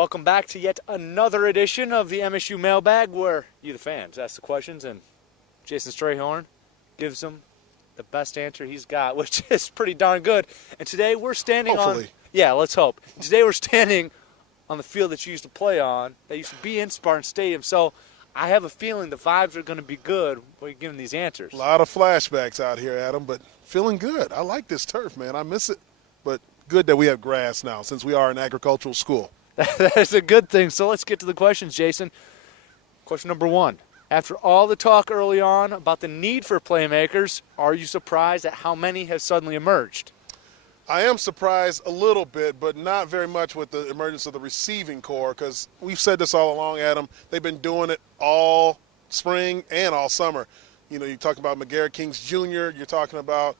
Welcome back to yet another edition of the MSU Mailbag, where you, the fans, ask the questions and Jason Strayhorn gives them the best answer he's got, which is pretty darn good. And today we're standing Hopefully. let's hope. Today we're standing on the field that you used to play on, that used to be in Spartan Stadium. So I have a feeling the vibes are going to be good when you're giving these answers. A lot of flashbacks out here, Adam, but feeling good. I like this turf, man. I miss it, but good that we have grass now since we are an agricultural school. That's a good thing. So let's get to the questions, Jason. Question number one. After all the talk early on about the need for playmakers, are you surprised at how many have suddenly emerged? I am surprised a little bit, but not very much with the emergence of the receiving core, because we've said this all along, Adam. They've been doing it all spring and all summer. You know, you're talking about McGarrett Kings Jr., you're talking about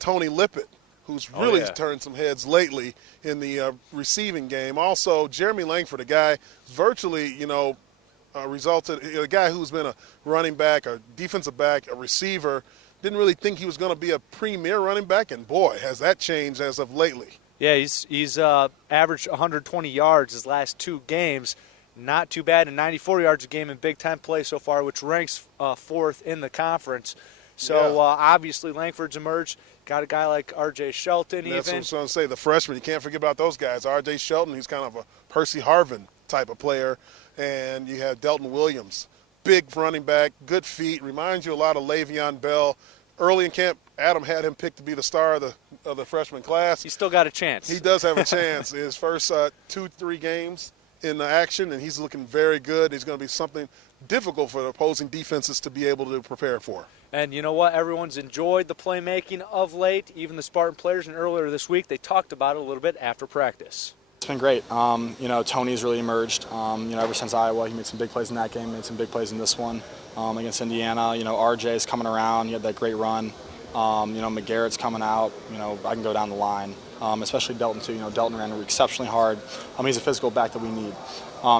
Tony Lippett, who's really turned some heads lately in the receiving game. Also, Jeremy Langford, a guy virtually, a guy who's been a running back, a defensive back, a receiver, didn't really think he was going to be a premier running back, and boy, has that changed as of lately. Yeah, he's averaged 120 yards his last two games. Not too bad, and 94 yards a game in big-time play so far, which ranks fourth in the conference. So, obviously, Langford's emerged. Got a guy like R.J. Shelton even. That's what I was going to say, the freshman. You can't forget about those guys. R.J. Shelton, he's kind of a Percy Harvin type of player. And you have Delton Williams, big running back, good feet, reminds you a lot of Le'Veon Bell. Early in camp, Adam had him picked to be the star of the freshman class. He's still got a chance. He does have a chance. His first 2-3 games in action, and he's looking very good. He's going to be something difficult for the opposing defenses to be able to prepare for. And you know what? Everyone's enjoyed the playmaking of late, even the Spartan players. And earlier this week, they talked about it a little bit after practice. It's been great. Tony's really emerged. Ever since Iowa, he made some big plays in that game, made some big plays in this one against Indiana. RJ's coming around. He had that great run. McGarrett's coming out. I can go down the line, especially Delton, too. Delton ran exceptionally hard. He's a physical back that we need.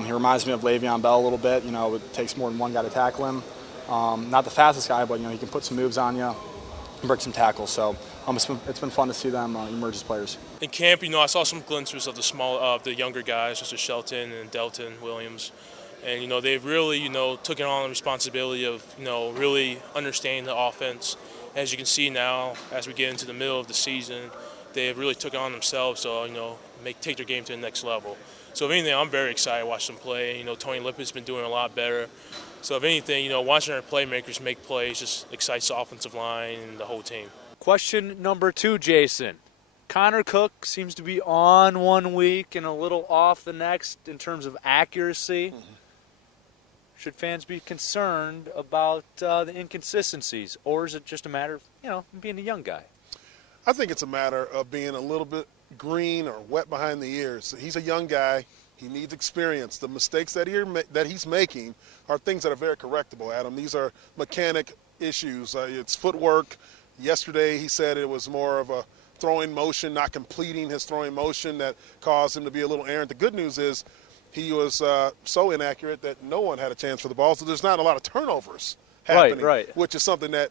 He reminds me of Le'Veon Bell a little bit. It takes more than one guy to tackle him. Not the fastest guy, but he can put some moves on you and break some tackles. So it's been fun to see them emerge as players. In camp, I saw some glimpses of the younger guys, such as Shelton and Delton Williams, and they've really taken on the responsibility of really understanding the offense. As you can see now, as we get into the middle of the season, they have really taken on themselves to take their game to the next level. So if anything, I'm very excited to watch them play. Tony Lippett's been doing a lot better. So if anything, watching our playmakers make plays just excites the offensive line and the whole team. Question number two, Jason. Connor Cook seems to be on one week and a little off the next in terms of accuracy. Mm-hmm. Should fans be concerned about the inconsistencies, or is it just a matter of, being a young guy? I think it's a matter of being a little bit green or wet behind the ears. He's a young guy. He needs experience. The mistakes that he's making are things that are very correctable, Adam. These are mechanic issues. It's footwork. Yesterday he said it was more of a throwing motion, not completing his throwing motion, that caused him to be a little errant. The good news is he was so inaccurate that no one had a chance for the ball, so there's not a lot of turnovers happening, right. Which is something that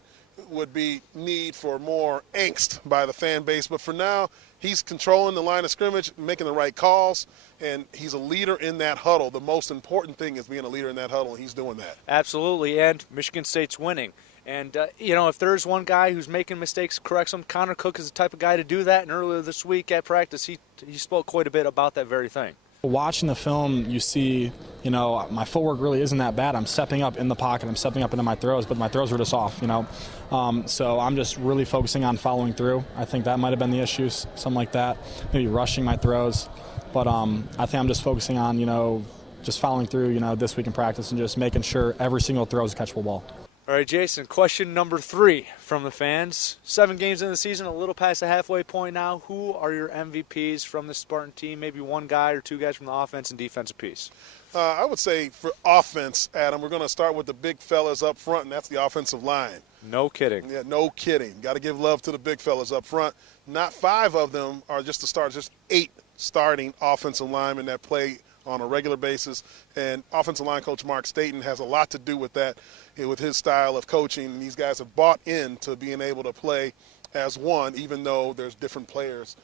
would be need for more angst by the fan base. But for now, he's controlling the line of scrimmage, making the right calls, and he's a leader in that huddle. The most important thing is being a leader in that huddle, and he's doing that. Absolutely, and Michigan State's winning. And, if there's one guy who's making mistakes, corrects them, Connor Cook is the type of guy to do that. And earlier this week at practice, he spoke quite a bit about that very thing. Watching the film, you see, my footwork really isn't that bad. I'm stepping up in the pocket. I'm stepping up into my throws, but my throws were just off, So I'm just really focusing on following through. I think that might have been the issue, something like that, maybe rushing my throws. But I think I'm just focusing on, just following through, this week in practice and just making sure every single throw is a catchable ball. All right, Jason, question number 3 from the fans. 7 games in the season, a little past the halfway point now. Who are your MVPs from the Spartan team? Maybe one guy or two guys from the offense and defensive piece. I would say for offense, Adam, we're going to start with the big fellas up front, and that's the offensive line. No kidding. Yeah, no kidding. Got to give love to the big fellas up front. Not 5 of them are just the stars, just 8 starting offensive linemen that play on a regular basis. And offensive line coach Mark Staten has a lot to do with that, with his style of coaching. And these guys have bought into being able to play as one, even though there's different players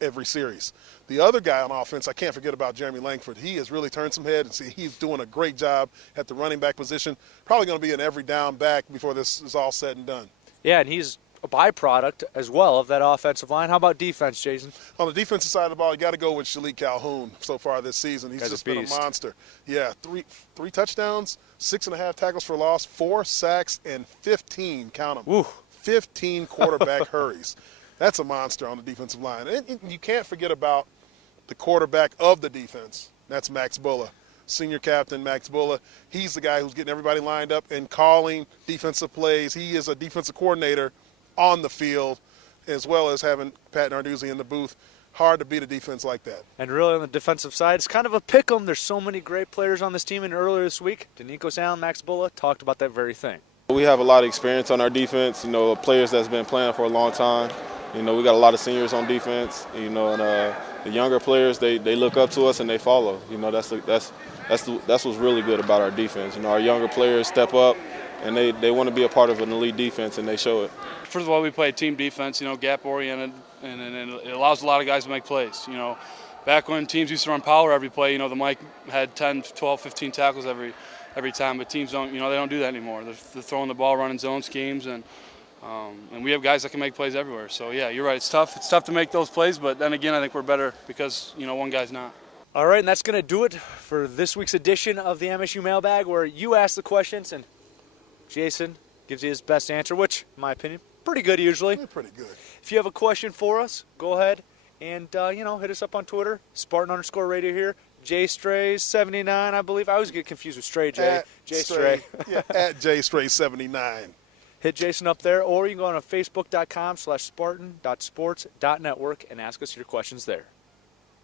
every series. The other guy on offense, I can't forget about Jeremy Langford. He has really turned some heads, and he's doing a great job at the running back position. Probably going to be an every down back before this is all said and done. Yeah, and he's a byproduct as well of that offensive line. How about defense, Jason? On the defensive side of the ball, you got to go with Shalik Calhoun so far this season. He's Guy's just a been a beast. monster. Yeah, three touchdowns, 6.5 tackles for loss, 4 sacks, and 15, count them, Woo. 15 quarterback hurries. That's a monster on the defensive line. And you can't forget about the quarterback of the defense. That's Max Bulla, senior captain Max Bulla. He's the guy who's getting everybody lined up and calling defensive plays. He is a defensive coordinator on the field, as well as having Pat Narduzzi in the booth. Hard to beat a defense like that. And really on the defensive side, it's kind of a pick 'em. There's so many great players on this team, and earlier this week, Danico Sound, Max Bulla talked about that very thing. We have a lot of experience on our defense, players that's been playing for a long time. We got a lot of seniors on defense, and the younger players, they look up to us and they follow. That's what's really good about our defense. Our younger players step up and they want to be a part of an elite defense, and they show it. First of all, we play team defense, gap-oriented, and it allows a lot of guys to make plays. Back when teams used to run power every play, the Mike had 10, 12, 15 tackles every time, but teams don't, they don't do that anymore. They're throwing the ball, running zone schemes, and we have guys that can make plays everywhere. So, yeah, you're right. It's tough. It's tough to make those plays, but then again, I think we're better because, one guy's not. All right, and that's going to do it for this week's edition of the MSU Mailbag, where you ask the questions and Jason gives you his best answer, which, in my opinion, pretty good usually. They're pretty good. If you have a question for us, go ahead and, hit us up on Twitter, Spartan_radio here. JStray79, I believe. I always get confused with Stray J. Stray. Yeah, at JStray79. Hit Jason up there, or you can go on to facebook.com/spartan.sports.network and ask us your questions there.